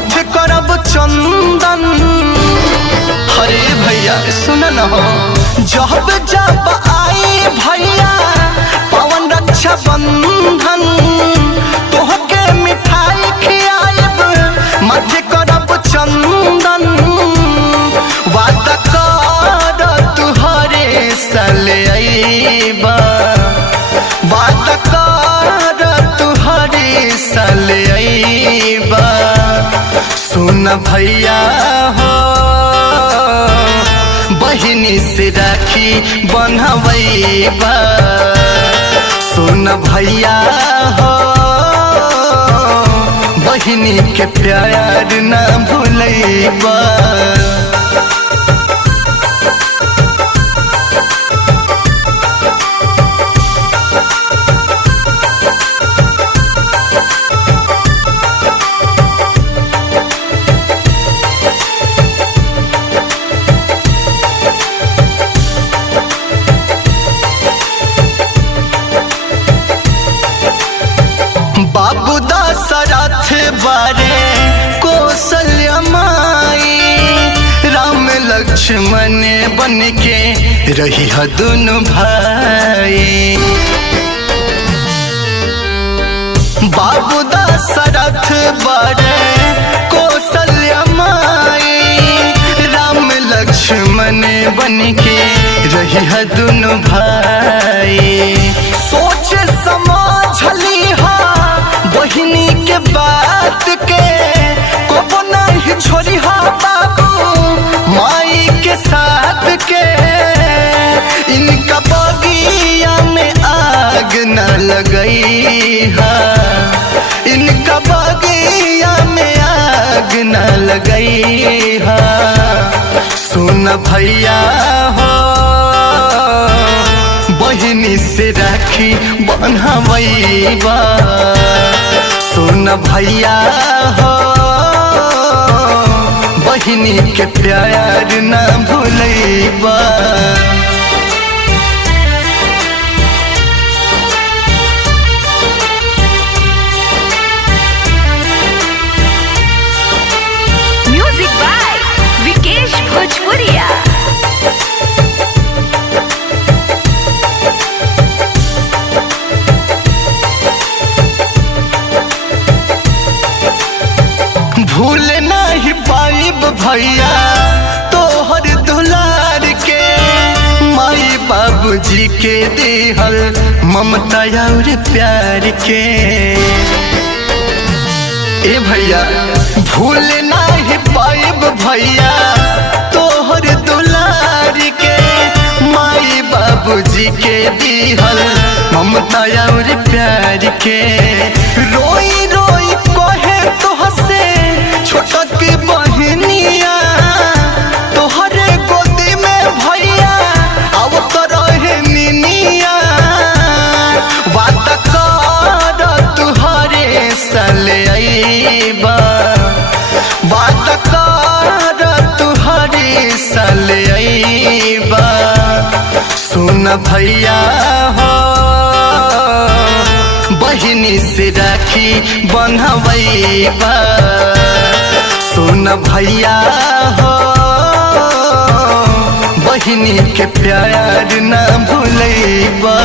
माथे करब चंदन। हरे भैया सुन न हो, जब जब आई भैया पवन रक्षा बंधन, तोहके मिठाई खियाब माथे करब चंदन। वादा कर तुहरे साले अइबा, वादा कर तुहरे साले अइबा। सुन भैया हो, बहिनी से राखी बन्हबैबा। सुन भैया हो, बहिनी के प्यार न भूलैबा। बाबू दशरथ बारे कौशल्या माई, राम लक्ष्मण बन के रही दुनु भाई। बाबू दशरथ बारे कौशल्या माई, राम लक्ष्मण बन के रही दुनु भाई। सोच समझली बहिनी के बात के, को नहीं छोड़ी बाबू माई के साथ के। इनका बगिया में आग न लगई हा, इनका बगिया में आग न लगई हा। सुन भैया हो, बहिनी से राखी बन्हबैबा। सुन भैया हो, बहिनी के प्यार न भूलैबा। म्यूजिक बाय विकेश भोजपुरिया। भूल नहीं पाइब भैया तोहर दुलार के, माई बाबूजी के देहल ममता और प्यार के। ए भैया भूल नहीं पाइब भैया तोहर दुलार के, माई बाबूजी के देहल ममता और प्यार के। रोई रोई कहे तोहसे छोटक बहनिया, तोहरे गोदी में भैया अब तो रहे निनिया। वादा कर तुहरे साले अइबा, वादा कर तुहरे साले अइबा। सुन भैया हो, बहिनी से राखी बन्हबैबा। सुन भैया हो, बहिनी के प्यार न भूलैबा।